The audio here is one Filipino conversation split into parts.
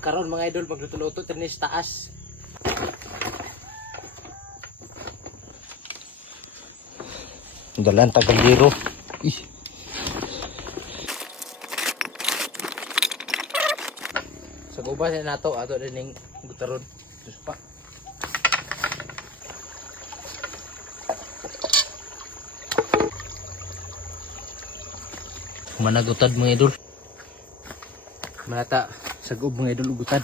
Karon mga idol, magluto-luto tenis taas. Dalan tagandiro. Sa guba na nato ato dining gutaron. Sus pa. Managutad mga idol. Manata sa gub mga idol ugutad.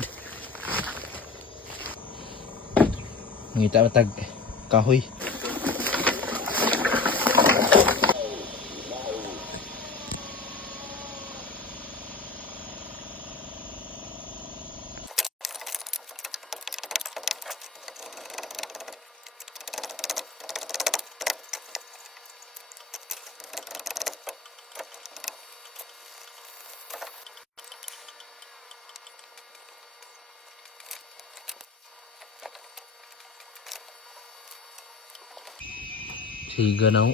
Ngita matag kahoy. Siga na ho.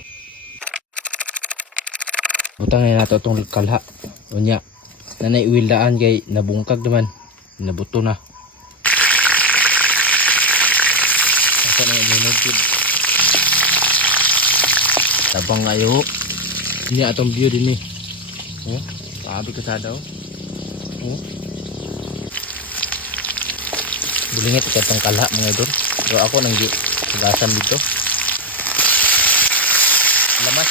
Butang na nato itong kalha. Unya. Nanay uwildaan kay nabungkag naman. Nabuto na. Asa na minod yun. Tabang ayo. Unya atong view din eh. Oh, sabi ko sa daw. Oh. Bulingit itong kalha mga idol. Pero ako nang gigasan dito. Lamas.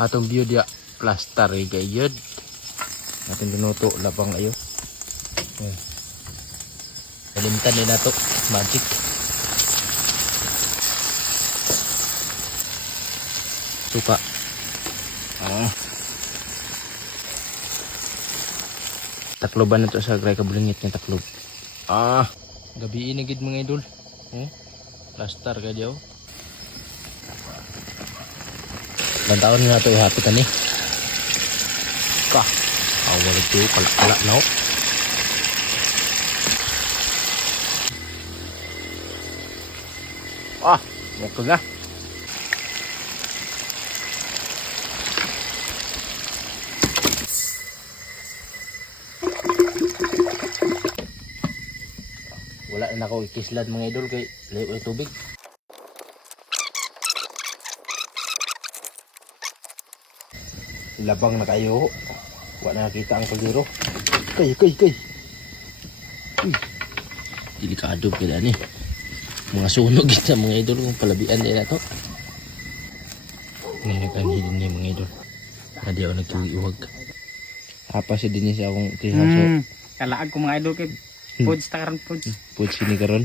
Atong view dia plaster gayud. Ating ginuto labang ayo. Kalimtan din nato magic. Suka. Takloban na to sa gray kabulingit ng taklob. Gabi ini gid mga idol. Plaster ka diyaw. Ilang taon na ito ihapit ani. Walag ito, kalak-kala na ho. Mukha nga. Wala na ako ikislad mga idol kay layo ay tubig. Labang na kayo. Wala nakita ang kaldero. Kay. Delikado pala ni. Mga sunog kita mga idol kung palabian din na to. Ngayon kanhidin niya mga idol. Hindi ako nagkiwiwag. Apa si din siya akong tihaso. Kalaag ko mga idol kay Pods takaran Pods. Pods ni karon.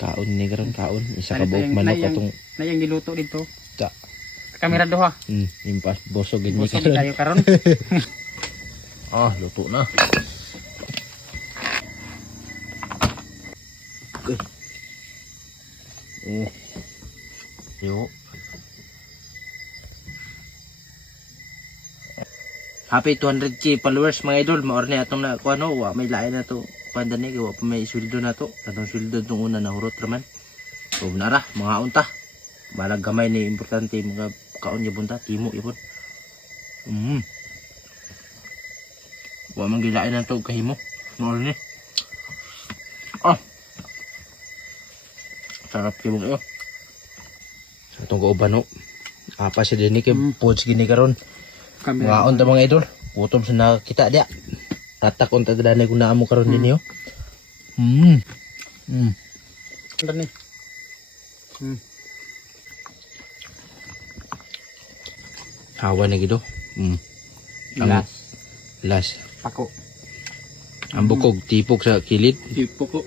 Kaon ni karon kaon. Isa ka buok manok atong. Na yung giluto dito. Ta. Kamera do ha. Impas bosog gid ni karon. Bosog tayo karon. Luto na. Okay. Yo. Happy 200k followers mga idol. Maor ni atong na kuno wa may lain na to. Panda ni wa pa may sweldo na to. Atong sweldo tong una na hurot raman. So nara mga unta. Balag gamay ni importante mga kaon niya bunta timo ipon. Wa man gilain na to kahimo. Maor ni. Sarap kay mga iyo. Sa itong kauban no. Apa si Dini kay pods gini karon. Ngaon ta mga idol. Utom sa nakita dia. Tatak on tagadanay kung naamo karon din yo. Ano ni? Hawa na gido. Las. Pako. Ang bukog tipok sa kilid. Tipo ko.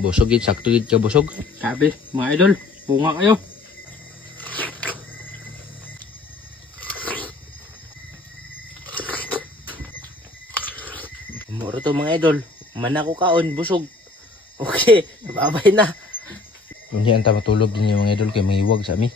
Bosog gid sakto gid ka bosog. Sabi mga idol, bunga kayo. Moro to mga idol. Man ako kaon busog. Okay, babay na. Hindi anta matulog din yung mga idol kay mangiwag sa amin.